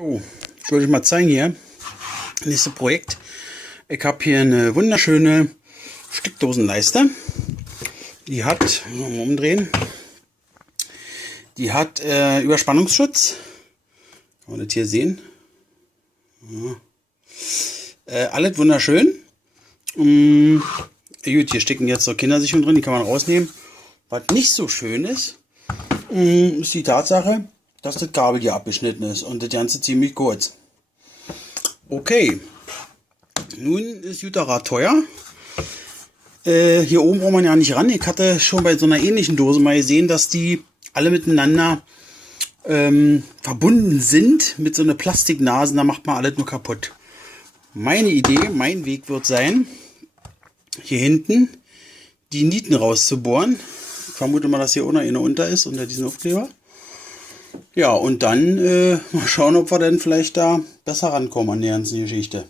So, ich wollte euch mal zeigen hier. Nächstes Projekt. Ich habe hier eine wunderschöne Steckdosenleiste. Die hat, mal umdrehen, die hat Überspannungsschutz. Kann man das hier sehen? Ja. Alles wunderschön. Gut, hier stecken jetzt so Kindersicherung drin, die kann man rausnehmen. Was nicht so schön ist, ist die Tatsache, dass das Kabel hier abgeschnitten ist und das Ganze ziemlich kurz. Okay, nun ist Jutara teuer. Hier oben braucht man ja nicht ran. Ich hatte schon bei so einer ähnlichen Dose mal gesehen, dass die alle miteinander verbunden sind mit so einer Plastiknase. Da macht man alles nur kaputt. Meine Idee, mein Weg wird sein, hier hinten die Nieten rauszubohren. Ich vermute mal, dass hier unten eine unter ist, unter diesen Aufkleber. Ja, und dann mal schauen, ob wir dann vielleicht da besser rankommen an der ganzen Geschichte.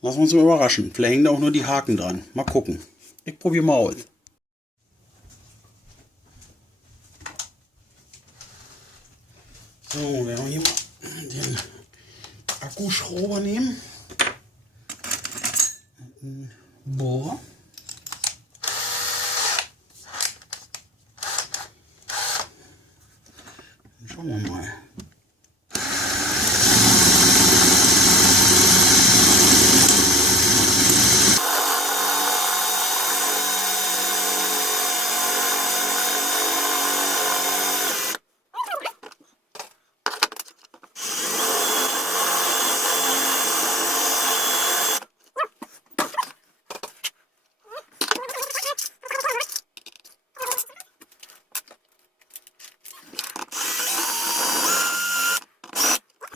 Lassen wir uns mal überraschen. Vielleicht hängen da auch nur die Haken dran. Mal gucken. Ich probiere mal aus. So, werden wir hier mal den Akkuschrauber nehmen. Bohrer. Schauen wir mal.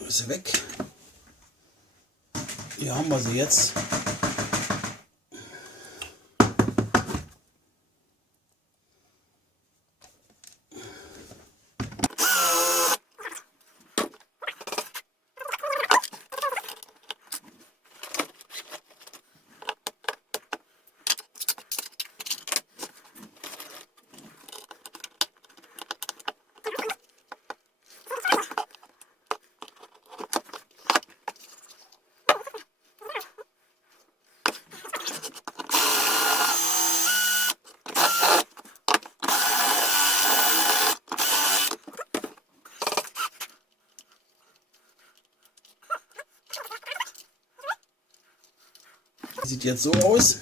Ist weg. Hier haben wir sie jetzt. Sieht jetzt so aus.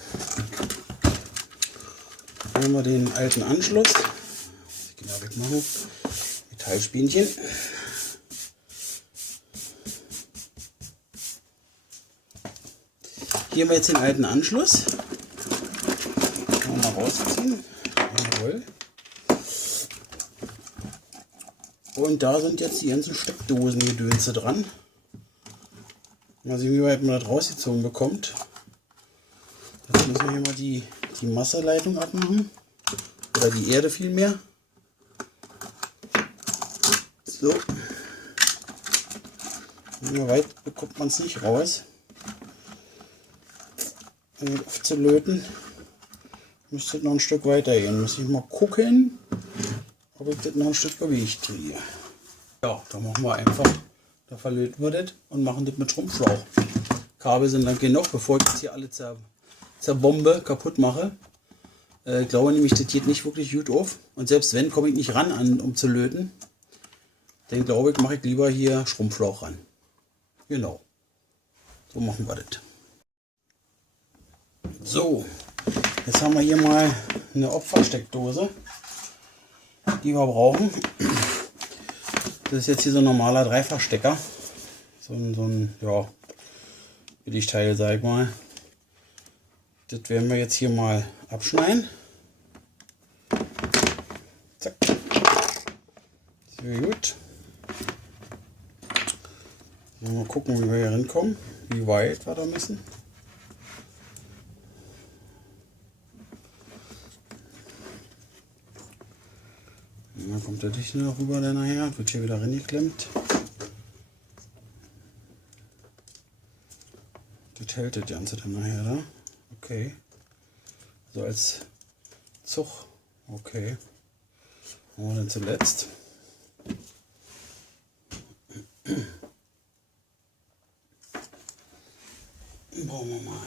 Dann haben wir den alten Anschluss. Ich kann mal wegmachen. Metallspänchen. Hier haben wir jetzt den alten Anschluss. Kann man mal rausziehen. Jawohl. Und da sind jetzt die ganzen Steckdosen-Gedönse dran. Mal sehen, wie weit man das rausgezogen bekommt. Jetzt müssen wir hier mal die Wasserleitung abmachen. Oder die Erde vielmehr. So. Ja, weit bekommt man es nicht raus. Um das aufzulöten, müsste noch ein Stück weiter gehen. Muss ich mal gucken, ob ich das noch ein Stück bewegt kriege. Ja, da machen wir einfach. Da verlöten wir das und machen das mit Schrumpfschlauch. Kabel sind lang genug, bevor ich jetzt hier alle zerbombe, kaputt mache. Ich glaube nämlich, das geht nicht wirklich gut auf. Und selbst wenn, komme ich nicht ran, um zu löten. Dann glaube ich, mache ich lieber hier Schrumpfschlauch ran. Genau. So machen wir das. So, jetzt haben wir hier mal eine Opfersteckdose, die wir brauchen. Das ist jetzt hier so ein normaler Dreifachstecker. So ein ja, Billigteil, sag ich mal. Das werden wir jetzt hier mal abschneiden. Zack. Sehr gut. Mal gucken, wie wir hier hinkommen, wie weit wir da müssen. Dann kommt der Dichter noch rüber, der nachher wird hier wieder reingeklemmt. Das hält das Ganze dann nachher da. Okay. So als Zug. Okay. Und dann zuletzt Brauchen wir mal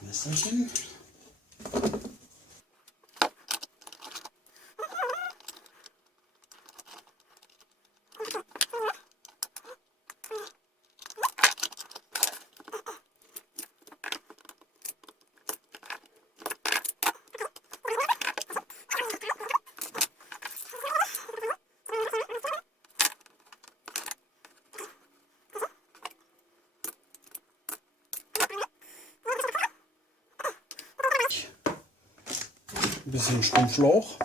ein Messerchen. Ein bisschen Schrumpflauch.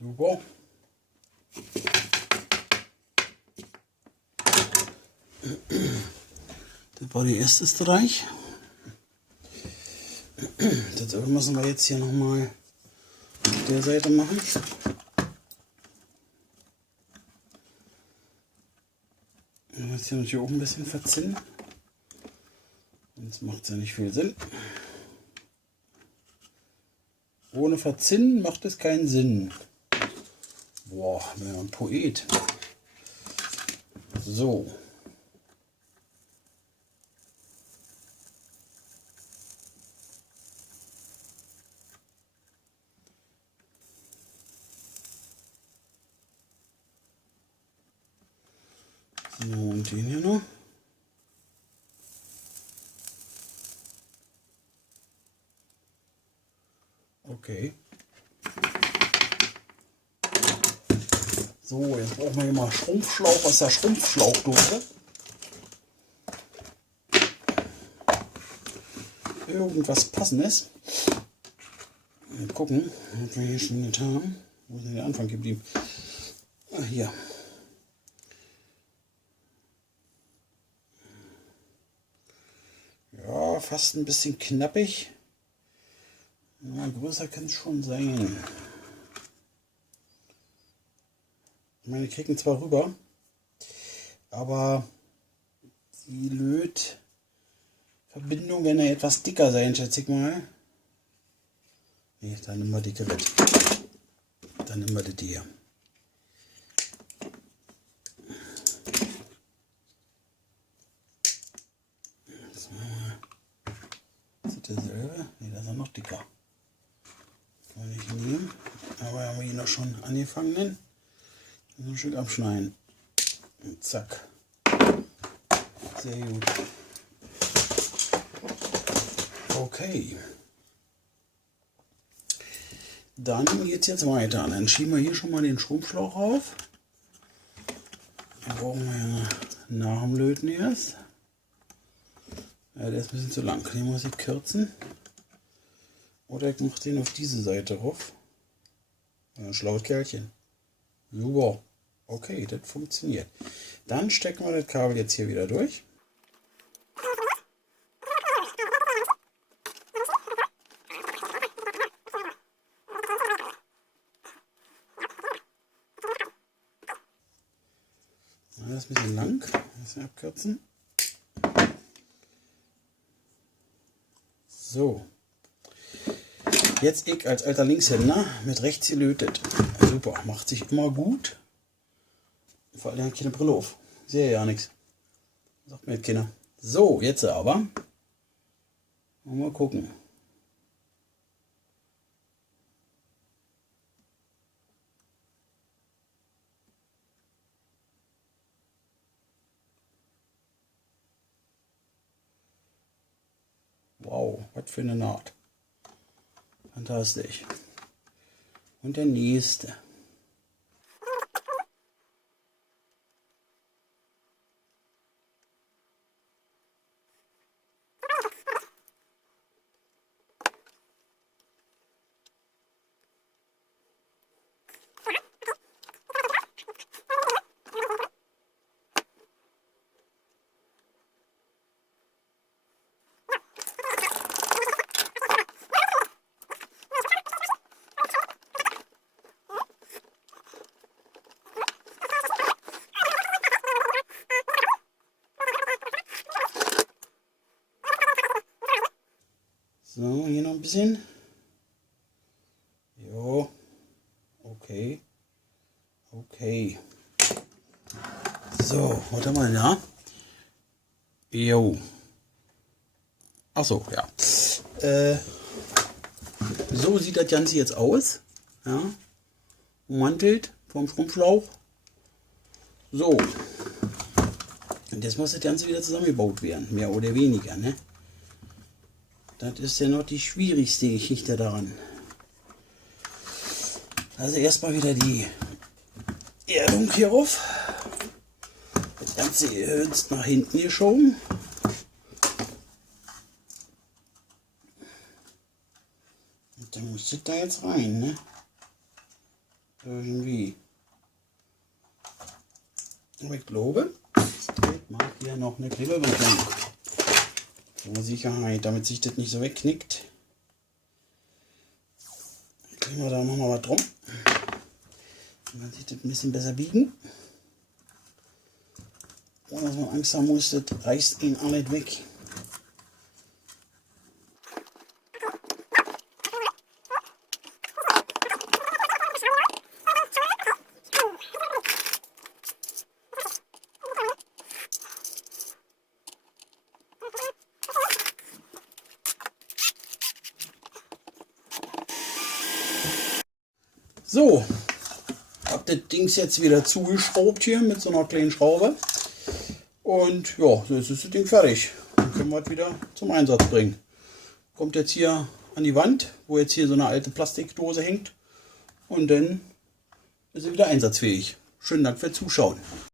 Super. Das war der erste Streich. Das müssen wir jetzt hier nochmal auf der Seite machen. Wir müssen hier natürlich auch ein bisschen verzinnen. Sonst macht es ja nicht viel Sinn. Ohne Verzinnen macht es keinen Sinn. Boah, bin ja ein Poet. So. So, und den hier noch. Okay. So, jetzt brauchen wir hier mal Schrumpfschlauch aus der Schrumpfschlauchdose. Irgendwas Passendes. Mal gucken, was wir hier schon getan haben. Wo ist denn der Anfang geblieben? Ah, hier. Ja, fast ein bisschen knappig. Ja, größer kann es schon sein. Ich meine, wir kriegen zwar rüber, aber die Lötverbindung werden ja etwas dicker sein, schätze ich mal. Ne, dann nehmen wir dickere. Dann nehmen wir die hier. So. Ist das dasselbe? Ne, das ist ja noch dicker. Das kann man nicht nehmen. Aber haben wir hier noch schon angefangen. So ein Stück abschneiden. Und zack. Sehr gut. Okay. Dann geht es jetzt weiter. Dann schieben wir hier schon mal den Schrumpfschlauch auf. Den brauchen wir ja nach dem Löten erst. Ja, der ist ein bisschen zu lang. Den muss ich kürzen. Oder ich mache den auf diese Seite rauf. Ja, schlaues Kerlchen. Super. Okay, das funktioniert. Dann stecken wir das Kabel jetzt hier wieder durch. Das ist ein bisschen lang. Ein bisschen abkürzen. So. Jetzt ich als alter Linkshänder mit rechts gelötet. Super, macht sich immer gut. Vor allem keine Brille auf. Sehe ja nichts. Sagt mir jetzt keiner. So, jetzt aber. Mal gucken. Wow, was für eine Naht. Fantastisch. Und der nächste. So, hier noch ein bisschen. Jo. Okay. Okay. So, warte mal, ja. Jo. Achso, ja. So sieht das Ganze jetzt aus. Ja. Ummantelt vom Schrumpfschlauch. So. Und jetzt muss das Ganze wieder zusammengebaut werden. Mehr oder weniger, ne? Das ist ja noch die schwierigste Geschichte daran. Also erstmal wieder die Erdung hier rauf. Das Ganze ist nach hinten geschoben. Und dann muss das da jetzt rein, ne? Irgendwie. Aber ich glaube, es dreht mal hier noch eine Klebebindung. Zur Sicherheit, damit sich das nicht so wegknickt. Dann kriegen wir da nochmal was drum. Dann kann sich das ein bisschen besser biegen. Und dass man Angst haben muss, das reißt ihn alles weg. So, habe das Ding jetzt wieder zugeschraubt hier mit so einer kleinen Schraube. Und ja, so ist das Ding fertig. Dann können wir es wieder zum Einsatz bringen. Kommt jetzt hier an die Wand, wo jetzt hier so eine alte Plastikdose hängt. Und dann ist er wieder einsatzfähig. Schönen Dank fürs Zuschauen.